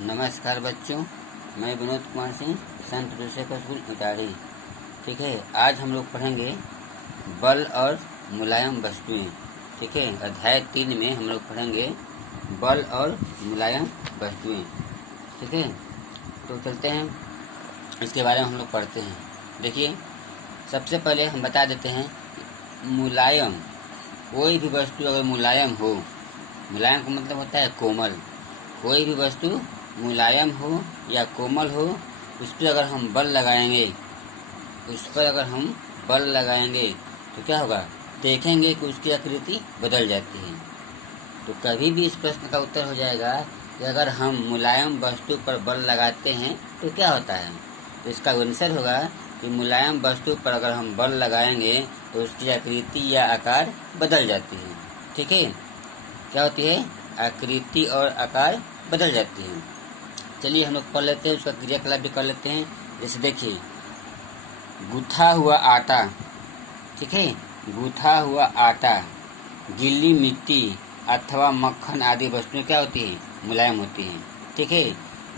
नमस्कार बच्चों, मैं विनोद कुमार सिंह, संत जोसेफ स्कूल इटाड़ी। ठीक है, आज हम लोग पढ़ेंगे बल और मुलायम वस्तुएं। ठीक है, अध्याय 3 में हम लोग पढ़ेंगे बल और मुलायम वस्तुएं। ठीक है, तो चलते हैं, इसके बारे में हम लोग पढ़ते हैं। देखिए, सबसे पहले हम बता देते हैं मुलायम, कोई भी वस्तु अगर मुलायम हो, मुलायम का मतलब होता है कोमल। कोई भी वस्तु मुलायम हो या कोमल हो, उस पर अगर हम बल लगाएंगे तो क्या होगा, देखेंगे कि उसकी आकृति बदल जाती है। तो कभी भी इस प्रश्न का उत्तर हो जाएगा कि अगर हम मुलायम वस्तु पर बल लगाते हैं तो क्या होता है। तो इसका आंसर होगा कि मुलायम वस्तु पर अगर हम बल लगाएंगे तो उसकी आकृति या आकार बदल जाती है। ठीक है, क्या होती है, आकृति और आकार बदल जाती है। चलिए हम लोग पढ़ लेते हैं, उसका क्रियाकलाप भी कर लेते हैं। जैसे देखिए, गूथा हुआ आटा, ठीक है, गूथा हुआ आटा, गीली मिट्टी अथवा मक्खन आदि वस्तुएं क्या होती है, मुलायम होती हैं। ठीक है,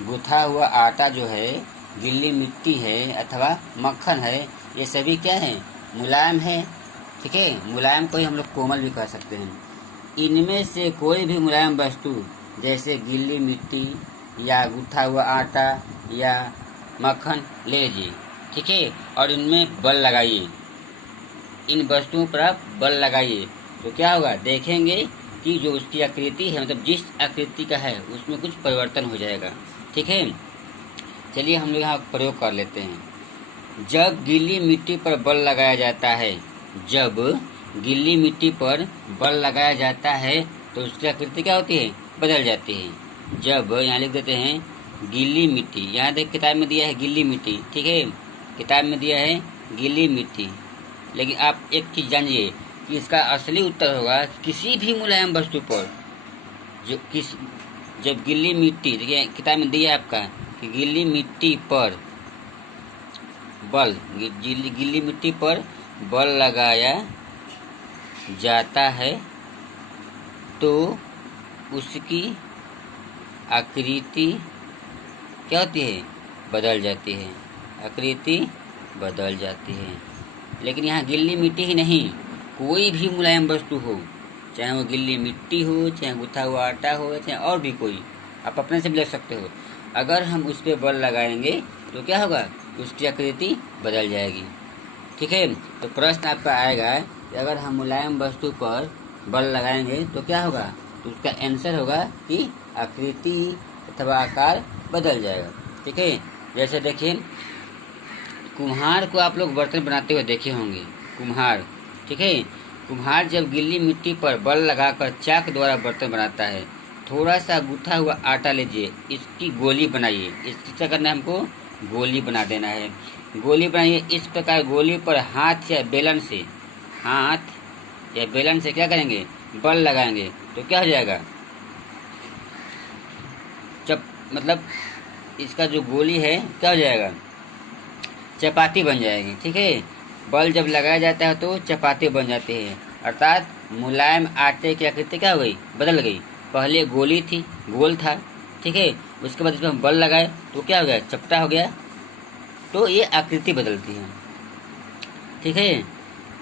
गूथा हुआ आटा जो है, गीली मिट्टी है अथवा मक्खन है, ये सभी क्या है, मुलायम है। ठीक है, मुलायम को ही हम लोग कोमल भी कह सकते हैं। इनमें से कोई भी मुलायम वस्तु जैसे गीली मिट्टी या गूथा हुआ आटा या मक्खन ले लीजिए। ठीक है, और इनमें बल लगाइए, इन वस्तुओं पर आप बल लगाइए तो क्या होगा, देखेंगे कि जो उसकी आकृति है, मतलब जिस आकृति का है उसमें कुछ परिवर्तन हो जाएगा। ठीक है, चलिए हम लोग यहाँ प्रयोग कर लेते हैं। जब गीली मिट्टी पर बल लगाया जाता है, जब गीली मिट्टी पर बल लगाया जाता है तो उसकी आकृति क्या होती है, बदल जाती है। जब, यहाँ लिख देते हैं गीली मिट्टी, यहाँ देख किताब में दिया है गीली मिट्टी। ठीक है, किताब में दिया है गीली मिट्टी, लेकिन आप एक चीज़ जानिए कि इसका असली उत्तर होगा किसी भी मुलायम वस्तु पर जब गीली मिट्टी, देखिए किताब में दिया है आपका कि गीली मिट्टी पर बल, गीली मिट्टी पर बल लगाया जाता है तो उसकी आकृति क्या होती है, बदल जाती है, आकृति बदल जाती है। लेकिन यहाँ गिल्ली मिट्टी ही नहीं, कोई भी मुलायम वस्तु हो, चाहे वो गिल्ली मिट्टी हो, चाहे गूथा हुआ आटा हो, चाहे और भी कोई, आप अपने से भी ले सकते हो, अगर हम उस पर बल लगाएंगे तो क्या होगा, उसकी आकृति बदल जाएगी। ठीक है, तो प्रश्न आपका आएगा कि अगर हम मुलायम वस्तु पर बल लगाएंगे तो क्या होगा, तो उसका आंसर होगा कि आकृति अथवा आकार बदल जाएगा। ठीक है, जैसे देखिए, कुम्हार को आप लोग बर्तन बनाते हुए देखे होंगे, कुम्हार। ठीक है, कुम्हार जब गीली मिट्टी पर बल लगाकर चाक द्वारा बर्तन बनाता है, थोड़ा सा गूथा हुआ आटा लीजिए, इसकी गोली बनाइए, इसकी क्या करना है, हमको गोली बना देना है। गोली बनाइए, इस प्रकार गोली पर हाथ या बेलन से क्या करेंगे, बल लगाएंगे तो क्या हो जाएगा, मतलब इसका जो गोली है क्या हो जाएगा, चपाती बन जाएगी। ठीक है, बल जब लगाया जाता है तो चपाती बन जाती है, अर्थात मुलायम आटे की आकृति क्या हो गई, बदल गई। पहले गोली थी, गोल था, ठीक है, उसके बाद इसमें हम बल लगाए तो क्या हो गया, चपटा हो गया, तो ये आकृति बदलती है। ठीक है,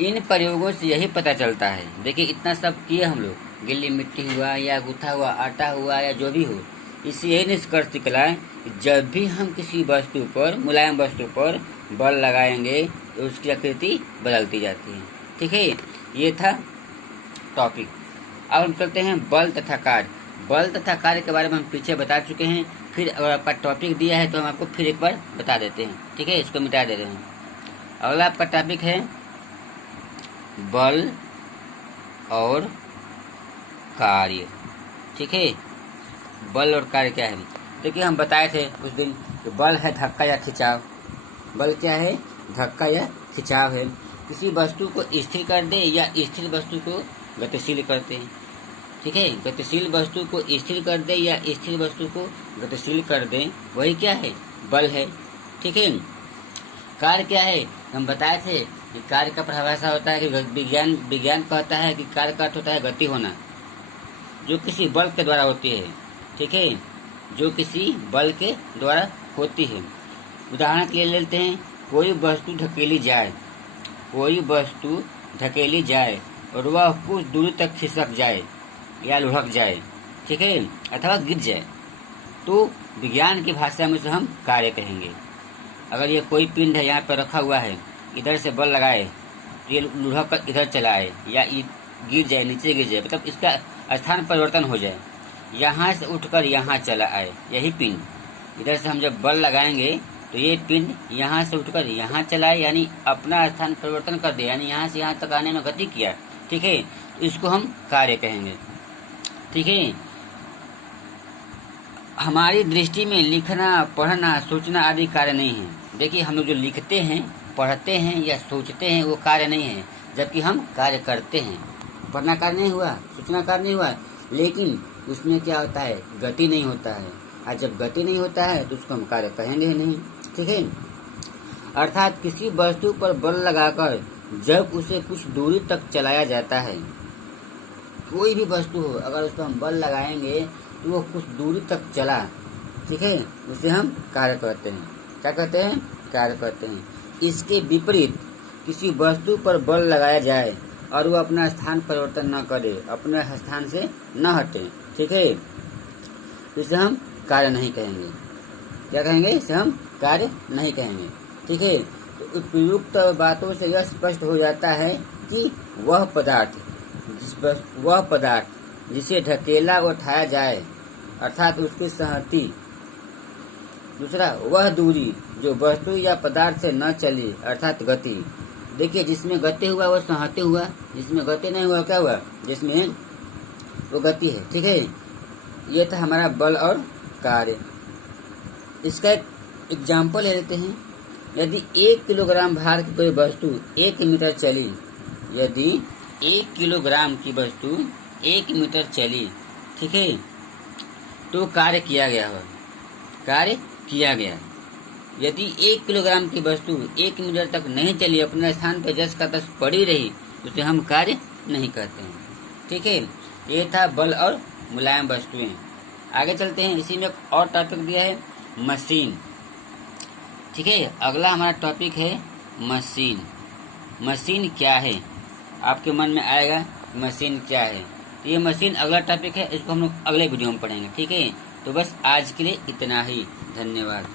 इन प्रयोगों से यही पता चलता है, देखिए इतना सब किए हम लोग, गिल्ली मिट्टी हुआ या गूथा हुआ आटा हुआ या जो भी हो, इससे यही निष्कर्ष निकला कि जब भी हम किसी वस्तु पर, मुलायम वस्तु पर बल लगाएंगे तो उसकी आकृति बदलती जाती है। ठीक है, ये था टॉपिक। अब हम चलते हैं बल तथा कार्य। बल तथा कार्य के बारे में हम पीछे बता चुके हैं, फिर अगर आपका टॉपिक दिया है तो हम आपको फिर एक बार बता देते हैं। ठीक है, इसको मिटा देते हैं। अगला आपका टॉपिक है बल और कार्य। ठीक है, बल और कार्य क्या है, देखिए हम बताए थे उस दिन कि बल है धक्का या खिंचाव। बल क्या है, धक्का या खिंचाव है, किसी वस्तु को स्थिर कर दे या स्थिर वस्तु को गतिशील करते हैं। ठीक है, गतिशील वस्तु को स्थिर कर दे या स्थिर वस्तु को गतिशील कर दे, वही क्या है, बल है। ठीक है, कार्य क्या है, हम बताए थे कि कार्य का प्रभाव ऐसा होता है कि विज्ञान कहता है कि कार्य का अर्थ होता है गति होना, जो किसी बल के द्वारा होती है। ठीक है, जो किसी बल के द्वारा होती है। उदाहरण के लिए लेते हैं, कोई वस्तु ढकेली जाए और वह कुछ दूरी तक खिसक जाए या लुढ़क जाए, ठीक है, अथवा गिर जाए, तो विज्ञान की भाषा में से हम कार्य कहेंगे। अगर ये कोई पिंड है यहाँ पर रखा हुआ है, इधर से बल लगाए तो ये लुढ़क कर इधर चला आए या गिर जाए, नीचे गिर जाए, मतलब इसका स्थान परिवर्तन हो जाए, यहाँ से उठकर यहाँ चला आए, यही पिंड। इधर से हम जब बल लगाएंगे तो ये पिंड यहाँ से उठकर यहाँ चला आए, यानी अपना स्थान परिवर्तन कर दे, यानी यहाँ से यहाँ तक आने में गति किया, ठीक है, तो इसको हम कार्य कहेंगे, ठीक है। हमारी दृष्टि में लिखना, पढ़ना, सोचना आदि कार्य नहीं है। देखिए, हम लोग जो लिखते हैं, पढ़ते हैं या सोचते हैं वो कार्य नहीं है, जबकि हम कार्य करते हैं। पढ़ना कार्य नहीं हुआ, सोचना कार्य नहीं हुआ, लेकिन उसमें क्या होता है, गति नहीं होता है, और जब गति नहीं होता है तो उसको हम कार्य कहेंगे ही नहीं, ठीक है। अर्थात किसी वस्तु पर बल लगाकर जब उसे कुछ दूरी तक चलाया जाता है, कोई भी वस्तु हो, अगर उस पर हम बल लगाएंगे तो वो कुछ दूरी तक चला, ठीक है, उसे हम कार्य कहते हैं। क्या कहते हैं? कार्य कहते हैं। इसके विपरीत किसी वस्तु पर बल लगाया जाए और वो अपना स्थान परिवर्तन न करे, अपने स्थान से न हटे, ठीक है, इसे हम कार्य नहीं कहेंगे। क्या कहेंगे? इसे हम कार्य नहीं कहेंगे, ठीक है। तो उपयुक्त बातों से यह स्पष्ट हो जाता है कि वह पदार्थ जिसे ढकेला उठाया जाए, अर्थात उसकी संहति, दूसरा वह दूरी जो वस्तु या पदार्थ से न चली, अर्थात गति। देखिए, जिसमें गति हुआ वो संहति हुआ, जिसमें गति नहीं हुआ क्या हुआ? जिसमें वो गति है, ठीक है। ये था हमारा बल और कार्य। इसका एक एग्जाम्पल ले लेते हैं। यदि 1 किलोग्राम भार की कोई वस्तु 1 मीटर चली, यदि 1 किलोग्राम की वस्तु 1 मीटर चली, ठीक है, तो कार्य किया गया हो, कार्य किया गया। यदि 1 किलोग्राम की वस्तु 1 मीटर तक नहीं चली, अपने स्थान पर जस का तस पड़ी रही, उसे हम कार्य नहीं कहते हैं, ठीक है। ये था बल और मुलायम वस्तुएं। आगे चलते हैं। इसी में एक और टॉपिक दिया है, मशीन, ठीक है। अगला हमारा टॉपिक है मशीन। मशीन क्या है? आपके मन में आएगा मशीन क्या है। ये मशीन अगला टॉपिक है, इसको हम लोग अगले वीडियो में पढ़ेंगे, ठीक है। तो बस आज के लिए इतना ही, धन्यवाद।